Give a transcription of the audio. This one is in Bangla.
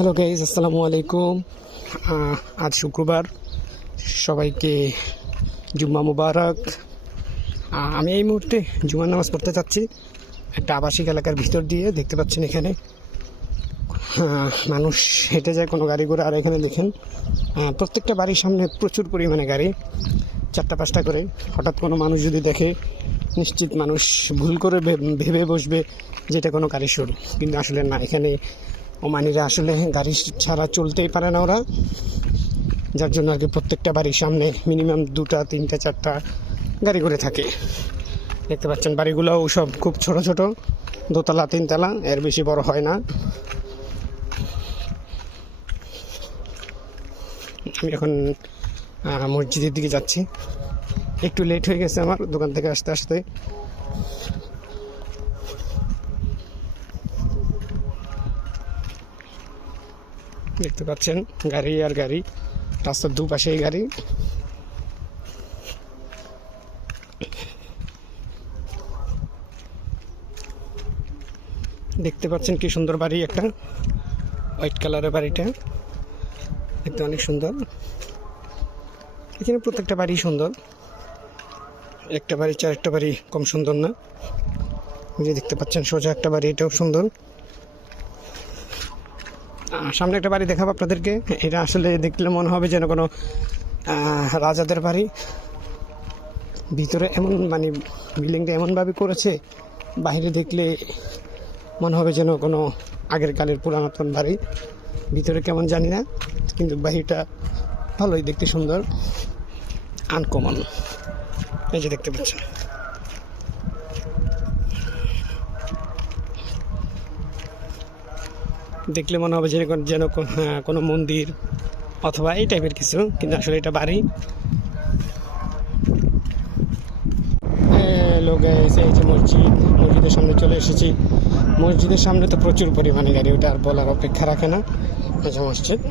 হ্যালো গাইজ, আসসালামু আলাইকুম। আজ শুক্রবার, সবাইকে জুম্মা মুবারক। আমি এই মুহূর্তে জুমার নামাজ পড়তে যাচ্ছি একটা আবাসিক এলাকার ভিতর দিয়ে। দেখতে পাচ্ছেন এখানে মানুষ হেঁটে যায়, কোনো গাড়ি ঘোড়া। আর এখানে দেখেন প্রত্যেকটা বাড়ির সামনে প্রচুর পরিমাণে গাড়ি, 4-5টা করে। হঠাৎ কোনো মানুষ যদি দেখে, নিশ্চিত মানুষ ভুল করে ভেবে বসবে যেটা কোনো গাড়ি শুরু, কিন্তু আসলে না। এখানে ওমানিরা আসলে গাড়ি ছাড়া চলতেই পারে না ওরা, যার জন্য আর কি প্রত্যেকটা বাড়ির সামনে মিনিমাম 2টা 3টা 4টা গাড়ি করে থাকে। দেখতে পাচ্ছেন বাড়িগুলোও সব খুব ছোট ছোট, 2তলা 3তলা, এর বেশি বড় হয় না। আমি এখন মসজিদের দিকে যাচ্ছি। একটু লেট হয়ে গেছে আমার দোকান থেকে আসতে আসতে। দেখতে পাচ্ছেন গাড়ি আর গাড়ি, রাস্তার দুপাশেই গাড়ি। দেখতে পাচ্ছেন কি সুন্দর বাড়ি, একটা হোয়াইট কালারের বাড়িটা দেখতে অনেক সুন্দর। এখানে প্রত্যেকটা বাড়ি সুন্দর, একটা বাড়ি চার একটা বাড়ি কম সুন্দর না। যে দেখতে পাচ্ছেন সোজা একটা বাড়ি, এটাও সুন্দর। সামনে একটা বাড়ি দেখাবো আপনাদেরকে। এটা আসলে দেখলে মনে হবে যেন কোনো রাজাদের বাড়ি। ভিতরে এমন মানে বিল্ডিংটা এমনভাবে করেছে, বাইরে দেখলে মনে হবে যেন কোনো আগের কালের পুরাতন বাড়ি। ভিতরে কেমন জানি না, কিন্তু বাড়িটা ভালোই, দেখতে সুন্দর, আনকমন। এই যে দেখতে পাচ্ছেন, দেখলে মনে হবে যেন কোনো মন্দির অথবা এই টাইপের কিছু, কিন্তু আসলে এটা বাড়ি। লোক এসে এই যে মসজিদের সামনে চলে এসেছি। মসজিদের সামনে তো প্রচুর পরিমাণে গাড়ি, ওটা আর বলার অপেক্ষা রাখে না। মসজিদ